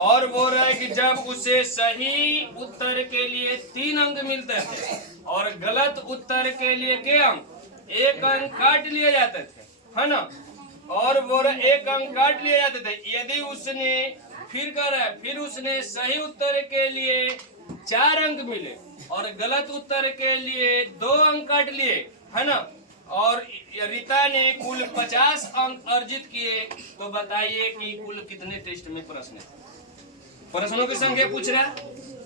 और बोल रहा है कि जब उसे सही उत्तर के लिए 3 अंक मिलते थे और गलत उत्तर के लिए के अंक 1 अंक काट लिए जाते थे, है ना। और वो 1 अंक काट लिए जाते थे यदि उसने फिर कर रहा है फिर उसने सही उत्तर के लिए 4 अंक मिले और गलत उत्तर के लिए 2 अंक काट लिए, है ना। और रीता ने कुल 50 अंक अर्जित किए, तो बताइए कि कुल कितने टेस्ट में प्रश्न है। प्रश्नों की संख्या पूछ रहा है,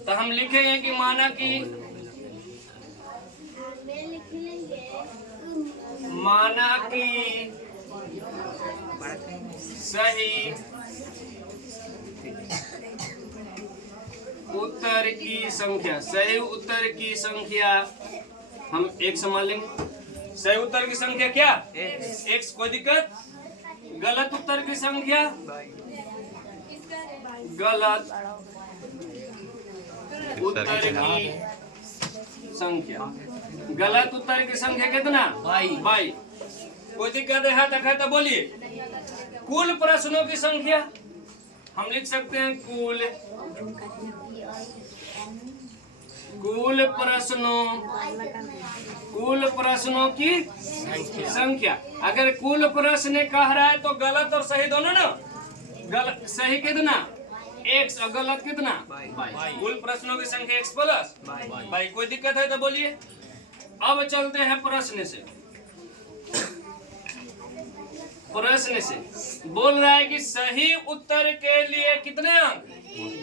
तो हम लिखेंगे कि माना कि सही उत्तर की संख्या हम 1 मान लेंगे। सही उत्तर की संख्या क्या? x। कोई दिक्कत? गलत उत्तर की संख्या गलत उत्तर की संख्या कितना? 22। कोई दिक्कत है तो बोलिए। कुल प्रश्नों की संख्या हम लिख सकते हैं कुल प्रश्नों की संख्या। अगर कुल प्रश्न कह रहा है तो गलत और सही दोनों ना। सही कितना? x और गलत कितना? 22। कुल प्रश्नों की संख्या x प्लस 22। कोई दिक्कत है तो बोलिए। अब चलते हैं प्रश्न से। बोल रहा है कि सही उत्तर के लिए कितने अंक?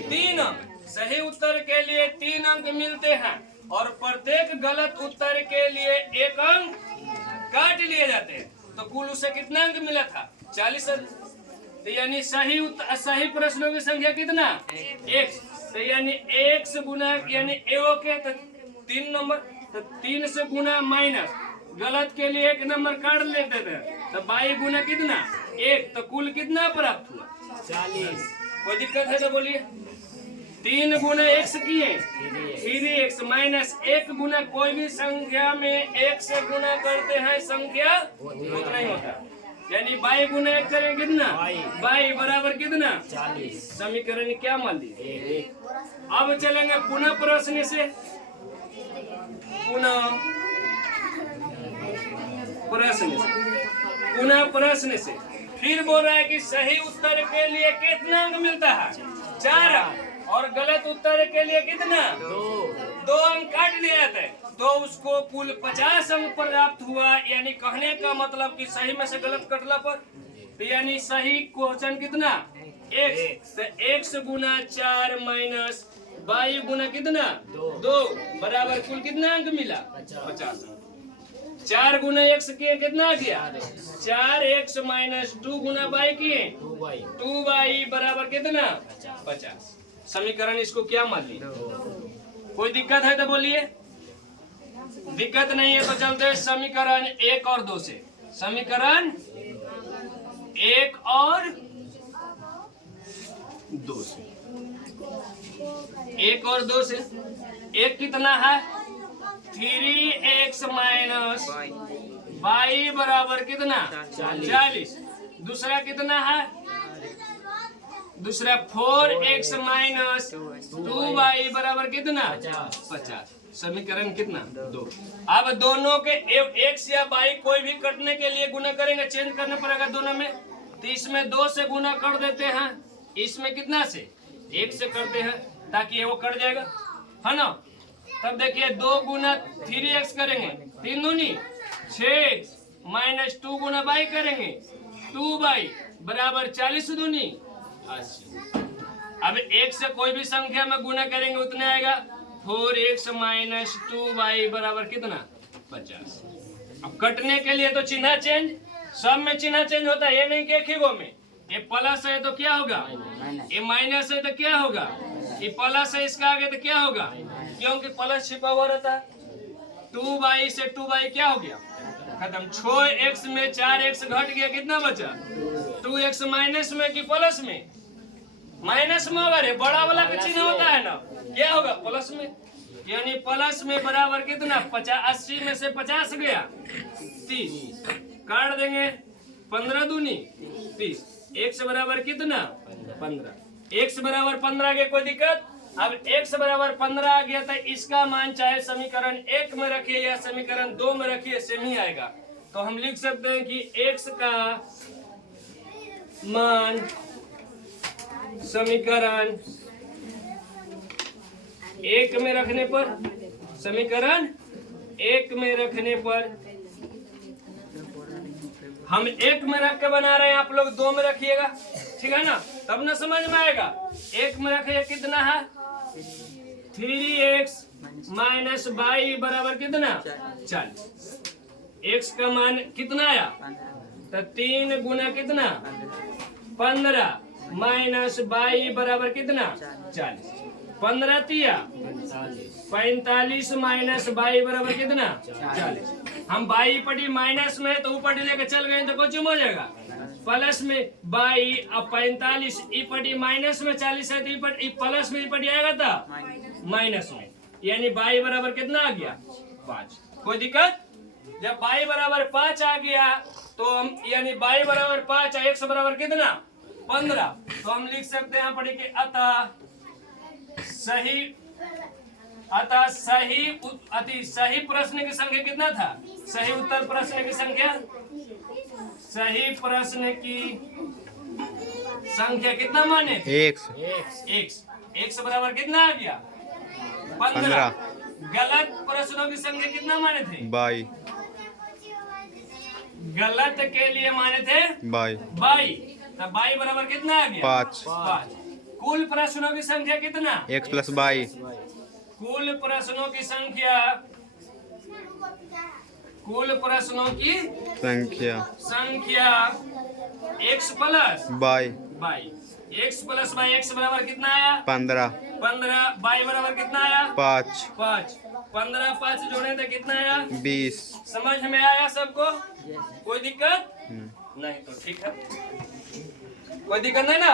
3 अंक। सही उत्तर के लिए 3 अंक मिलते हैं और प्रत्येक गलत उत्तर के लिए 1 अंक काट लिए जाते हैं, तो कुल उसे कितना अंक मिला था? 40। तो यानी सही प्रश्नों की संख्या कितना? x। तो यानी x गुना यानी के तो 3 नंबर, तो 3 से गुना माइनस गलत के लिए 1 नंबर काट लेते थे, तो 22 गुना कितना? 1। तो कुल कितना प्राप्त हुआ? 40। कोई दिक्कत है तो बोलिए। 3 गुना x किए 3x माइनस 1 गुना कोई भी संख्या में 1 से गुना करते हैं संख्या उतना ही होता। यानी 22 गुना 1 करें कितना? 22 बराबर कितना? 40। समीकरण क्या मान लीजिए। अब चलेंगे पुनः प्रश्न से। पुनः प्रश्न से फिर बोल रहा है कि सही उत्तर के लिए कितना अंक मिलता है? 4 अंक। और गलत उत्तर के लिए कितना? 2 अंक काट लिए जाते हैं, तो उसको कुल 50 अंक प्राप्त हुआ। यानी कहने का मतलब कि सही में से गलत कटला पर, तो यानी सही क्वेश्चन कितना? x। तो x गुना 4 माइनस 22 गुना कितना? 2 बराबर कुल कितना अंक मिला? 50। 4 गुना x किए कितना गया? 4x माइनस 2 गुना 22 किए 2y बराबर कितना? 50। समीकरण इसको क्या मान ली? कोई दिक्कत है तो बोलिए। दिक्कत नहीं है तो चलते हैं समीकरण 1 और 2 से। समीकरण 1 और 2 से। 1 और 2 से 1 कितना है? 3x माइनस y बराबर कितना? 40। दूसरा कितना है? दूसरा 4x माइनस 2y बराबर कितना? 50। समीकरण कितना? 2। अब दोनों के x या y कोई भी कटने के लिए गुना करेंगे, चेंज करना पड़ेगा दोनों में। तो इसमें 2 से गुना कर देते हैं, इसमें कितना से? 1 से करते हैं ताकि वो कट जाएगा, है ना। तब देखिए 2 गुना 3x करेंगे 3 दूनी 6x माइनस 2 गुना y करेंगे 2y बराबर 40 दूनी 80। अब 1 से कोई भी संख्या में गुना करेंगे उतना आएगा। 4x माइनस 2y बराबर कितना? 50। अब कटने के लिए तो चिन्ह चेंज, सब में चिन्ह चेंज होता है, ये नहीं कि एक ही गो में। ये प्लस है तो क्या होगा? ये माइनस है तो क्या होगा? ये प्लस है, इसका आगे तो क्या होगा? क्योंकि प्लस छिपा हुआ रहता है। 2y से 2y क्या हो गया? खत्म। 6x में 4x घट गया, कितना बचा? 2x माइनस में कि प्लस में? माइनस में होगा रे, बड़ा वाला का चिन्ह होता है ना, क्या होगा? प्लस में। यानी प्लस में बराबर कितना? 50। 80 में से 50 गया 30, काट देंगे 15 दूनी 30। x बराबर कितना? 15। x बराबर 15 आ गया, कोई दिक्कत? अब x बराबर 15 आ गया तो इसका मान चाहे समीकरण 1 में रखिए या समीकरण 2 में रखिए सेम ही आएगा। तो हम लिख सकते हैं कि x का मान समीकरण 1 में रखने पर, समीकरण 1 में रखने पर, हम 1 में रख के बना रहे हैं, आप लोग 2 में रखिएगा, ठीक है ना, तब ना समझ में आएगा। 1 में रखिए कितना है 3x माइनस बाई बराबर कितना 40। x का मान कितना आया तो 3 गुना कितना 15 माइनस बाई बराबर कितना 40। 15 तिया 45 माइनस बाई बराबर कितना 40। हम बाई पटी माइनस में तो ऊपर लेके चल गए तो कुछ हो जाएगा प्लस में बाई। अब 45 ई पटी माइनस में 40 है तो ई प्लस में ई पटी आएगा था माइनस में, यानी बाई बराबर कितना आ गया 5। कोई दिक्कत? जब बाई बराबर 5 आ गया तो हम यानी बाई बराबर 5 है, x बराबर कितना 15, तो हम लिख सकते हैं पढ़े कि अति सही प्रश्न की संख्या कितना था, सही उत्तर प्रश्न की संख्या, सही प्रश्न की संख्या कितना माने x बराबर कितना आ गया 15। गलत प्रश्नों की संख्या कितना माने थे बाई, गलत के लिए माने थे बाई, तो बाई बराबर कितना आ गया 5। कुल प्रश्नों की संख्या कितना x प्लस बाई, कुल प्रश्नों की संख्या, कुल प्रश्नों की संख्या x plus by, x plus by, x बराबर कितना आया 15, 15, बाई बराबर कितना आया 5, 15 5 जोड़े तो कितना आया 20। समझ में आया सबको? कोई दिक्कत नहीं तो ठीक है, कोई दिक्कत नहीं ना।